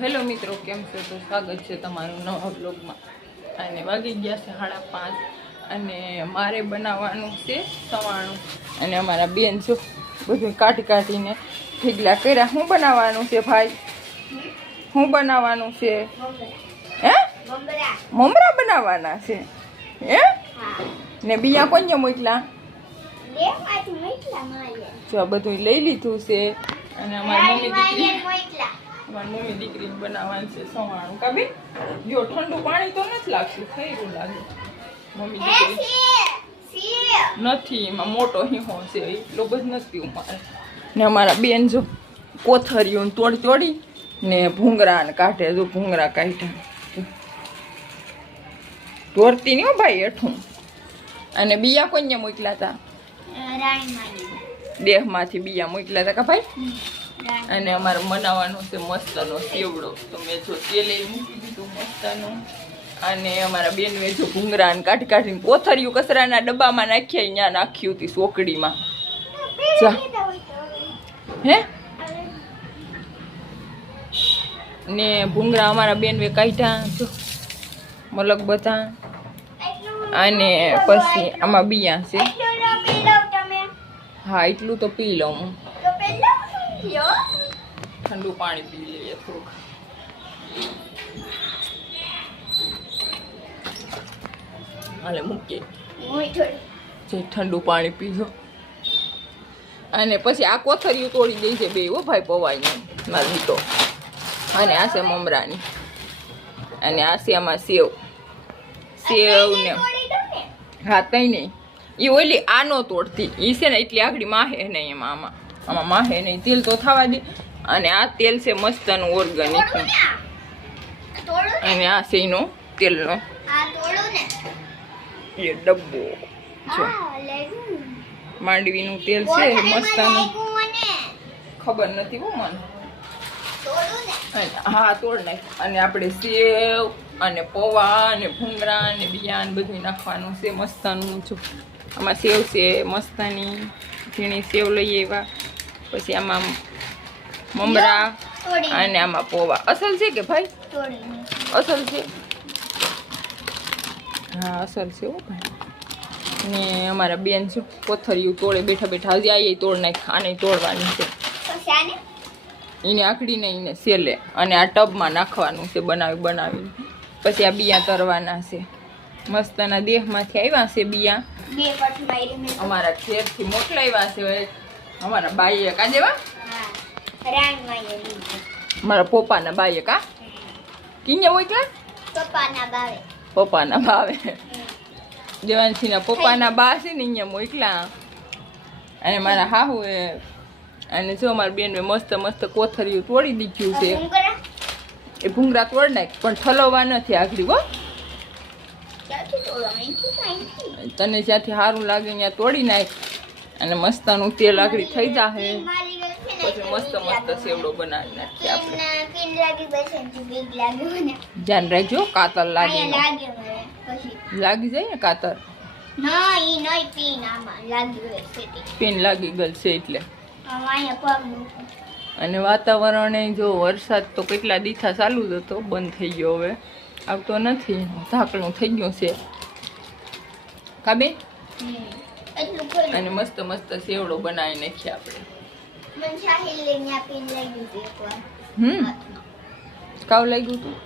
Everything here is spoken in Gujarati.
હેલો મિત્રો, કેમ છો? તો સ્વાગત છે તમારું નવા બ્લોગમાં. અને વાગી ગયા છે 5:30 અને મારે બનાવવાનું છે સવાણું. અને અમારા બેન છો બધું કાઢીને ઠીકલા કર્યા. શું બનાવવાનું છે ભાઈ? શું બનાવવાનું છે? હે, મમરા બનાવવાના છે હે? ને બીયા કોઈને મોકલા? જો બધું લઈ લીધું છે. અને અમારી મમ્મી દીકરી બનાવવાનું છે સવાણું. કાબી જો ઠંડુ પાણી તો નથી લાગતું, ખૈરું લાગે. મમ્મી દીકરી નથી, એમાં મોટો હિંહો છે, એટલો બધો નથી મારે. ને અમારા બેન જો કોથરીઓ તોડી ને ભૂંગરા ને કાઢે. જો ભૂંગરા કાઢ્યા, તોડતી નહીં હો ભાઈ એઠું. અને બીયા કોઈને મોકલા હતા? દેહમાંથી બીયા મોકલા હતા કા ભાઈ? અને અમારે બનાવવાનું છે મસ્તનો સેવડો. તો મેં જો તેલ મૂકી દીધું મસ્તનું. અને અમારા બેનવે જો ભૂંગરા કાઢીને કોથરીયું કચરાના ડબ્બામાં નાખ્યા, અહીંયા નાખ્યું હતી સોકડીમાં. હે ને ભૂંગરા અમારા બેનવે કાઢ્યા જો મલક બધા. અને પછી આમાં બીયા છે. હા, એટલું તો પી લઉં હું. ઠંડુ પાણી પી લઈએ થોડુંક. હાલે મૂકીએ જે ઠંડુ પાણી પીજો. અને પછી આ કોથરીઓ તોડી દઈ છે બે હો ભાઈ પવાયની મારી તો. અને આ છે મમરાની. અને આ છે આમાં સેવ ને હા તઈ નહીં એ ઓલી આનો તોડતી એ છે ને એટલી આગળ માહે નહીં આમાં માહે નહીં. તેલ તો થવા દે. અને આ તેલ છે મસ્તનું ઓર્ગેનિક. અને આ છે એનો તેલનો એ ડબ્બો જો માંડવીનું તેલ છે મસ્તનું. ખબર નથી હો મને. હા તોડ નાખ. અને આપણે સેવ અને પૌવા અને ભૂંગરા અને બિયાન બધું નાખવાનું છે મસ્તનું. જો આમાં સેવ છે મસ્તની ઝીણી સેવ લઈએ એવા. પછી આમાં મમરા અને આમાં પૌવા. અસલ છે કે ભાઈ? અસલ છે. હા અસલ છે હો ભાઈ. ને અમારા બેન છે કોથરીયું તોડે બેઠા હજી આ તોડ નાખ. આને તોડવાની છે એને આખડીને એને સેલે. અને આ ટબમાં નાખવાનું છે બનાવીને. પછી આ બિયા તરવાના છે. મસ્તના દેહમાંથી આવ્યા છે બિયા. અમારા ઘેરથી મોકલાવ્યા છે અમારા બાઈએ. કા જેવા મારા પપ્પાના બાઈએ. કા કિને મોકલા? પપ્પાના ભાવે જવાનસીના પપ્પાના બા છે ને અહીંયા મોકલા. અને મારા હાહુ અને જો અમારી બેન મસ્ત કોથરીઓ તોડી દીધું છે. એ ભૂંગરા તોડ નાખ પણ ઠલવવા નથી આગળ હો. તને જ્યાંથી સારું લાગે ત્યાં તોડી નાખ. અને મસ્તનું તેલ આગળ થઈ જાય. પછી મસ્ત સેવડો બનાવી નાખીએ આપણે. ધ્યાન રાખજો કાતર લાગી જાય ને કાતર. પીન લાગી ગયેલ છે એટલે. અને વાતાવરણ જો વરસાદ તો કેટલા દીથા ચાલુ જ હતો, બંધ થઈ ગયો, હવે આવતો નથી. ઢાંકણું થઈ ગયું છે કાબે. અને મસ્ત સેવડો બનાવી નાખીએ આપણે. કાવ લાગ્યું હતું.